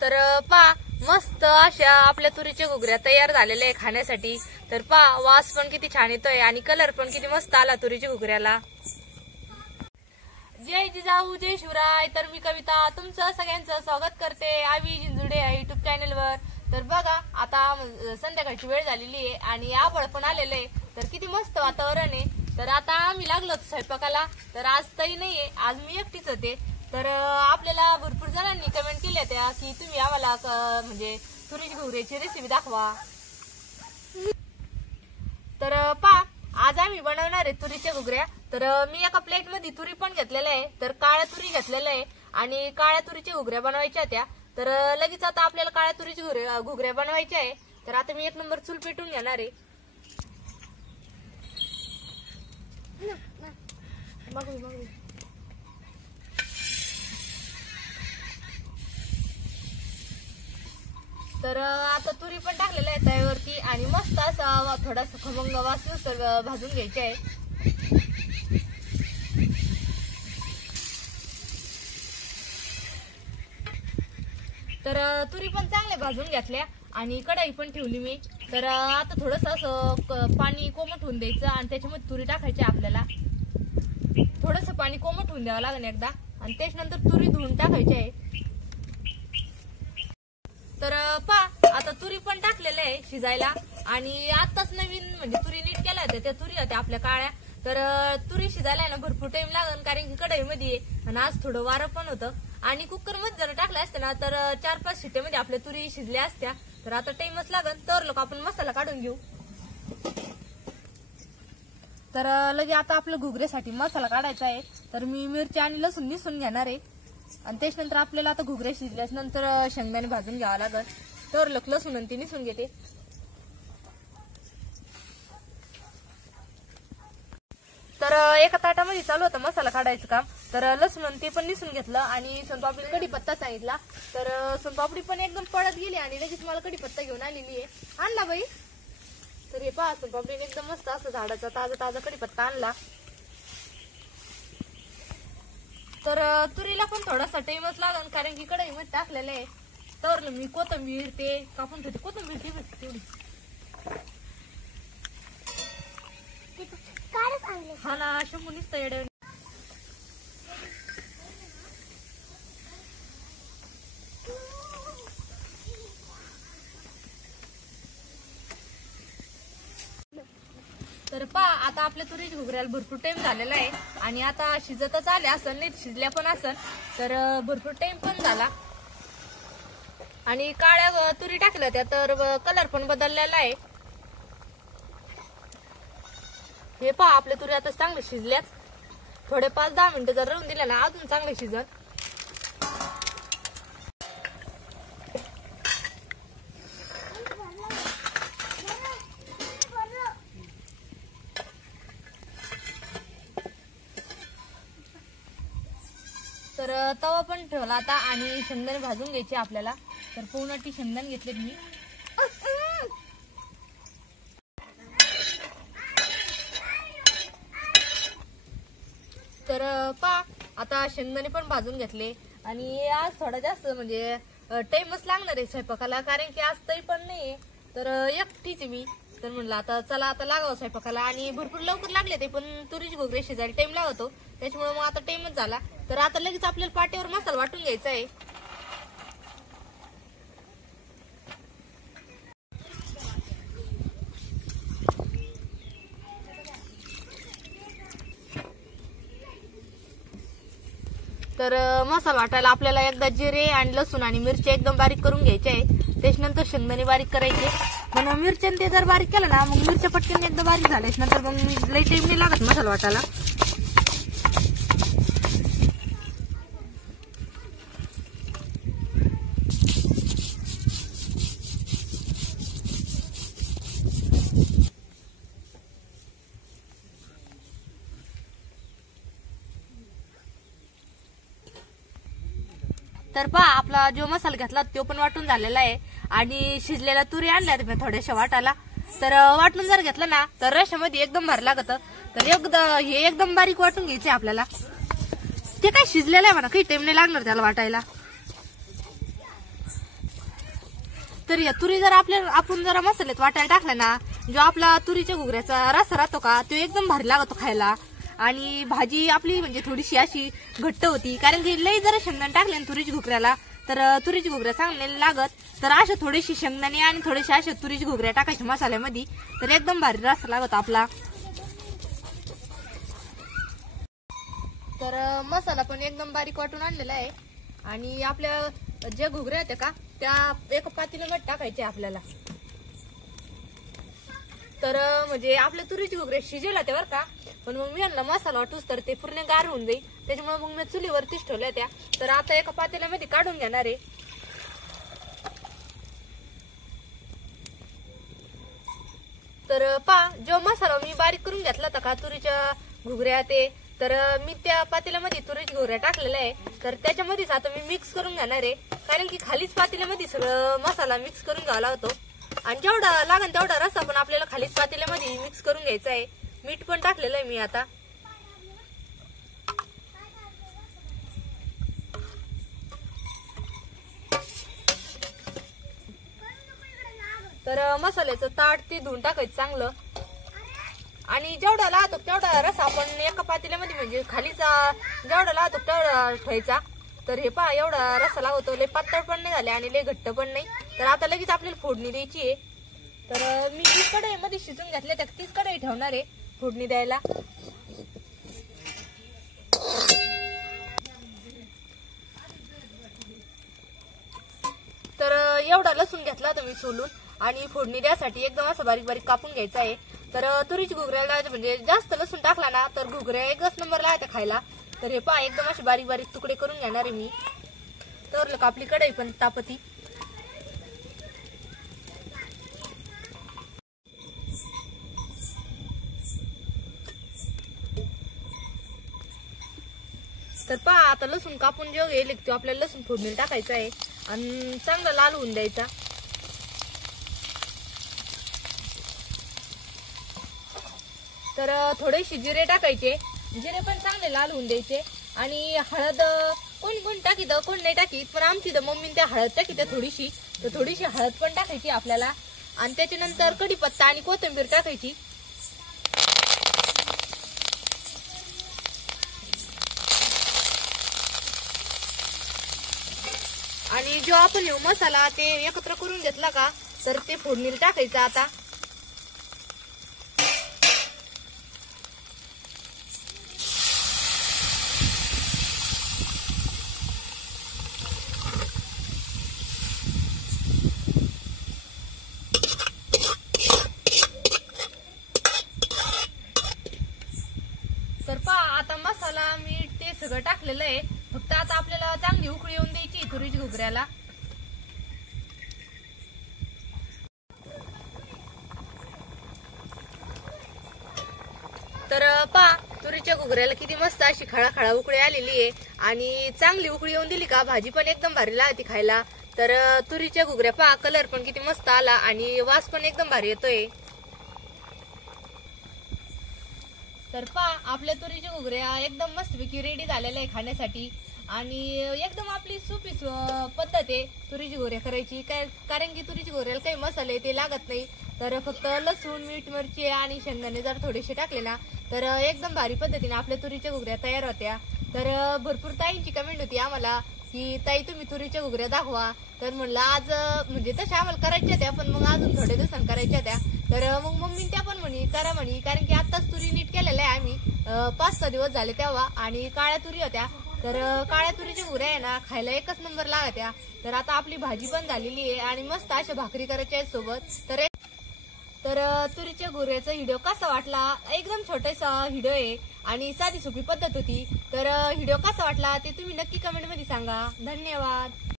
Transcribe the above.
तर पा मस्त अशा आपल्या तुरीच्या घुगऱ्या तयार झालेल्या आहे खाण्यासाठी। तर पा वास पण किती छान येतोय आणि कलर पण किती मस्त आला तुरीच्या घुगऱ्याला। जय जिजाऊ जय शिवराय। तर मी कविता तुमचं सगळ्यांचं स्वागत करते आवी जिंजुडे या युट्यूब चॅनलवर। तर बघा आता संध्याकाळची वेळ झालेली आहे आणि आभाळ पण आलेलं आहे, तर किती मस्त वातावरण आहे। तर आता आम्ही लागलो स्वयंपाकाला। तर आज ताई नाहीये, आज मी एकटीच होते। तर आपल्याला भरपूर जणांनी कमेंट केल्या त्या की तुम्ही आम्हाला म्हणजे तुरीची घुगऱ्याची रेसिपी दाखवा। तर पा आज आम्ही बनवणार आहे तुरीच्या घुगऱ्या। तर मी एका प्लेट मध्ये तुरी पण घेतलेल्या आहे, तर काळ्या तुरी घेतलेल्या आहे आणि काळ्या तुरीच्या घुगऱ्या बनवायच्या त्या। तर लगेच आता आपल्याला काळ्या तुरीची घुगऱ्या बनवायच्या आहे। तर आता मी एक नंबर चूल पेटून घेणार आहे। तर आता तुरी पण टाकलेल्या आहे तव्यावरती आणि मस्त असा थोडासा खमंग वास भाजून घ्यायचे आहे। तर तुरी पण चांगल्या भाजून घेतल्या आणि कढई पण ठेवली मी। तर आता थोडस असं पाणी कोमट होऊन द्यायचं आणि त्याच्यामध्ये तुरी टाकायची आपल्याला। थोडस पाणी कोमट होऊन द्यावं लागेल एकदा आणि त्याच्यानंतर तुरी धुवून टाकायची आहे। तर पा आता तुरी पण टाकलेलं आहे शिजायला आणि आताच नवीन म्हणजे तुरी नीट केल्या होत्या त्या तुरी होत्या आपल्या काळ्या। तर तुरी शिजायला ना भरपूर टाइम लागेल कारण की कढईमध्ये आणि आज थोडं वारं पण होतं आणि कुकर मध्ये जर टाकलं असतं ना तर 4-5 शिट्ट्यामध्ये आपल्या तुरी शिजल्या असत्या। तर आता टाइमच लागेल, तर लोक आपण मसाला काढून घेऊ। तर लगे आता आपल्या घुगऱ्यासाठी मसाला काढायचा आहे। तर मी मिरची आणि लसूण निसून घेणार आहे आणि त्याच्यानंतर आपल्याला आता घुगऱ्या शिजल्यास नंतर शेंगदाणे भाजून घ्यावं लागेल। तर लसूण आणि ती निसून घेते। तर एका ताटामध्ये चालू होतं मसाला काढायचं काम। तर लसूण ते पण निसून घेतलं आणि सोनपापडी कढीपत्ता सांगितला। तर सोनपापडी पण एकदम पडत गेली आणि लगेच मला कढीपत्ता घेऊन आलेली आहे। आणला बाई। तर हे पहा सोनपापडीने एकदम मस्त असं झाडाचा ताजा ताजा कढीपत्ता आणला। तर तुरीला पण थोडासा टाइमच लागल कारण की कढईमध्ये टाकलेलं आहे। तर मी कोथिंबीर ते कापून ठेवते, कोथिंबीर तेवढी हा ना शंभूनीच तयार। तर पा आता आपल्या तुरीच्या घुगऱ्याला भरपूर टाइम झालेला आहे आणि आता शिजतच आले असन, नाही शिजल्या पण असन। तर भरपूर टाइम पण झाला आणि काळ्या तुरी टाकल्या त्या तर कलर पण बदललेला आहे। हे पहा आपल्या तुरी आता चांगले शिजल्यात। थोडे 5-10 मिनिटं जर राहून दिल्या ना अजून चांगले शिजल। तर तवा पण ठेवला आता आणि शेंगदाणे भाजून घ्यायचे आपल्याला। तर पूर्ण ती शेंगदाणे घेतलेत मी। तर पा आता शेंगदाणे पण भाजून घेतले आणि आज थोडा जास्त म्हणजे टाइमच लागणार आहे स्वयंपाकाला कारण की आज तरी पण नाहीये। तर एकटीच मी तर म्हणलं आता चला आता लागावं स्वयंपाकाला आणि भरपूर लवकर लागले ते पण तुरीची घुगरी शिजायला टाइम लागतो त्याच्यामुळे मग आता टाइमच झाला। तर आता लगेच आपल्याला पाट्यावर मसाला वाटून घ्यायचा आहे। तर मसाला वाटायला आपल्याला एकदा जिरे आणि लसूण आणि मिरची एकदम बारीक करून घ्यायचे आहे। त्याच्यानंतर शेंगदाणे बारीक करायचे। पण मिरच्या ते जर बारीक केलं ना मग मिरच्या पटकन एकदा बारीक झाल्याच्या नंतर मग लई टाइम नाही लागत मसाला वाटायला। तर पहा आपला जो मसाला घेतला तो पण वाटून झालेला आहे आणि शिजलेल्या तुरी आणल्या त्या थोड्याशा वाटायला। तर वाटून जर घेतलं ना तर रश्यामध्ये एकदम भारी लागत। तर हे एकदम बारीक वाटून घ्यायचे आपल्याला। ते काय शिजलेलं आहे म्हणा, काही टाइम नाही लागणार त्याला वाटायला। तर या तुरी जर आपण जरा मसाल्यात वाटायला टाकला ना, जो आपला तुरीच्या घुगऱ्याचा रस्सा राहतो का, तो एकदम भारी लागतो खायला. आणि भाजी आपली म्हणजे थोडीशी अशी घट्ट होती, कारण की लई जरा शेंगदाणे टाकले ना तुरीच्या घुगऱ्याला तर तुरीची घुगऱ्या चांगले लागत. तर अशा थोडीशी शेंगदाणे आणि थोडेसे अशा तुरीची घुगऱ्या टाकायच्या मसाल्यामध्ये, तर एकदम भारी रस्सा लागतो आपला. तर मसाला पण एकदम बारीक वाटून आणलेला आहे. आणि आपल्या ज्या घुगऱ्या होत्या का त्या एका पातेल्यामध्ये टाकायच्या आपल्याला. तर म्हणजे आपल्या तुरीची घुगऱ्या शिजेल होत्या बरं का, पण मग मी आणला मसाला वाटूस तर ते पूर्ण गार होऊन जाईल, त्याच्यामुळे मग मी चुलीवरतीच ठेवल्या त्या. तर आता एका पातेल्यामध्ये काढून घेणार आहे. तर जो मसाला मी बारीक करून घेतला होता का तुरीच्या घुगऱ्या ते, तर मी त्या पातेल्यामध्ये तुरीची घुगऱ्या टाकलेल्या आहे. तर त्याच्यामध्येच आता मी मिक्स करून घेणार आहे, कारण की खालीच पातेल्यामध्ये सगळं मसाला मिक्स करून घ्यावा होतो. आणि जेवढा लागेल तेवढा रस्सा पण आपल्याला खालीच पातेल्यामध्ये मिक्स करून घ्यायचा आहे. मीठ पण टाकलेलं आहे मी आता. तर मसाल्याचं ताट ते धुवून टाकायचं चांगलं. आणि जेवढा लागतो तेवढा रस्सा आपण एका पातेल्यामध्ये म्हणजे खालीचा जेवढा लागतो तेवढा ठेवायचा. तर हे पहा एवढा रस्सा लागतो, लय पातळ पण नाही झाले आणि लय घट्ट पण नाही. तर आता लगेच आपल्याला फोडणी द्यायची आहे. तर मी जी कढईमध्ये शिजून घेतले त्या तीच कढई ठेवणार आहे फोडणी द्यायला. तर एवढा लसूण घेतला होता मी सोलून, आणि फोडणी द्यासाठी एकदम असं बारीक बारीक कापून घ्यायचं आहे. तर तुरीची घुगऱ्याला म्हणजे जास्त लसूण टाकला ना तर घुगऱ्या एकच नंबर लागते खायला. तर हे पहा एकदम असे बारीक बारीक तुकडे करून घेणार आहे मी. तर आपली कढई पण तापती. तर पहा आता लसूण कापून जेव्हा येईल तो आपल्याला लसूण फोडणी टाकायचा आहे आणि चांगला लाल होऊन द्यायचा. तर थोडेसे जिरे टाकायचे, जिरे पण चांगले लाल होऊन द्यायचे. आणि हळद कोणी कोणी टाकीत कोणी नाही टाकीत, पण आमची तर मम्मीने त्या हळद टाकीत थोडीशी, तर थोडीशी हळद पण टाकायची आपल्याला. आणि त्याच्यानंतर कढीपत्ता आणि कोथिंबीर टाकायची. आणि जो आपण हे मसाला ते एकत्र करून घेतला का तर ते फोडणीला टाकायचं आता. तर पहा आता मसाला मीठ ते सगळं टाकलेलं आहे. फक्त आता आपल्याला चांगली उकळी येऊन द्यायची तुरीची घुगऱ्याला. तर पहा तुरीच्या घुगऱ्याला किती मस्त अशी खळाखळा उकळी आलेली आहे. आणि चांगली उकळी येऊन दिली का भाजी पण एकदम भारी लागते खायला. तर तुरीच्या घुगऱ्या पहा कलर पण किती मस्त आला आणि वास पण एकदम भारी येतोय. तर पहा आपल्या तुरीच्या घुगऱ्या एकदम मस्तपैकी रेडी झालेल्या आहे खाण्यासाठी. आणि एकदम आपली सोपी पद्धत आहे तुरीची घुगऱ्या करायची. कारण की तुरीची घुगऱ्याला काही मसाले ते लागत नाही. तर फक्त लसूण मीठ मिरची आणि शेंगदाणे जर थोडेसे टाकले ना तर एकदम भारी पद्धतीने आपल्या तुरीच्या घुगऱ्या तयार होत्या. तर भरपूर ताईंची कमेंट होती आम्हाला की ताई तुम्ही तुरीच्या घुगऱ्या दाखवा. तर म्हणलं आज म्हणजे तशा आम्हाला करायच्या त्या, पण मग अजून थोड्या दिवसांनी करायच्या त्या. तर मग मम्मी त्या पण म्हणी करा म्हणी, कारण की आताच तुरी नीट केलेल्या आहे आम्ही 5-6 दिवस झाले तेव्हा. आणि काळ्या तुरी होत्या. तर काळ्या तुरीच्या घुगऱ्या आहे ना खायला एकच नंबर लागत्या. तर आता आपली भाजी पण झालेली आहे आणि मस्त अशा भाकरी करायच्या आहेत सोबत. तर तुरीच्या घुगऱ्याचा व्हिडिओ कसा वाटला, एकदम छोटासा व्हिडिओ आहे आणि साधी सोपी पद्धत होती. तर व्हिडिओ कसा वाटला ते तुम्ही नक्की कमेंट मध्ये सांगा. धन्यवाद.